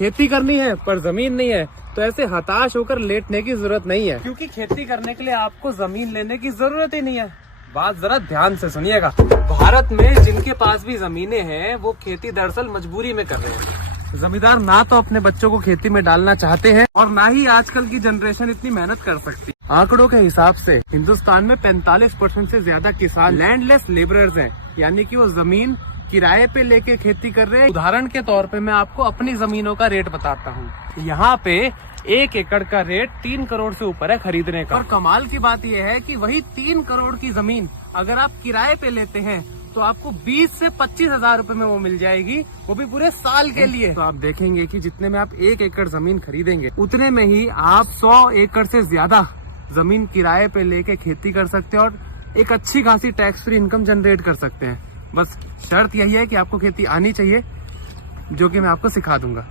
खेती करनी है पर जमीन नहीं है तो ऐसे हताश होकर लेटने की जरूरत नहीं है, क्योंकि खेती करने के लिए आपको जमीन लेने की जरूरत ही नहीं है। बात जरा ध्यान से सुनिएगा। भारत में जिनके पास भी जमीनें हैं वो खेती दरअसल मजबूरी में कर रहे हैं। जमींदार ना तो अपने बच्चों को खेती में डालना चाहते हैं और ना ही आजकल की जनरेशन इतनी मेहनत कर सकती। आंकड़ों के हिसाब से हिंदुस्तान में 45% से ज्यादा किसान लैंडलेस लेबरर्स हैं, यानी कि वो जमीन किराए पे लेके खेती कर रहे हैं। उदाहरण के तौर पे मैं आपको अपनी जमीनों का रेट बताता हूँ। यहाँ पे 1 एकड़ का रेट 3 करोड़ से ऊपर है खरीदने का। और कमाल की बात यह है कि वही 3 करोड़ की जमीन अगर आप किराए पे लेते हैं तो आपको 20 से 25 हजार रुपए में वो मिल जाएगी, वो भी पूरे साल के लिए। तो आप देखेंगे कि जितने में आप 1 एकड़ जमीन खरीदेंगे उतने में ही आप 100 एकड़ से ज्यादा जमीन किराए पे लेके खेती कर सकते हैं और एक अच्छी खासी टैक्स फ्री इनकम जनरेट कर सकते हैं। बस शर्त यही है कि आपको खेती आनी चाहिए, जो कि मैं आपको सिखा दूंगा।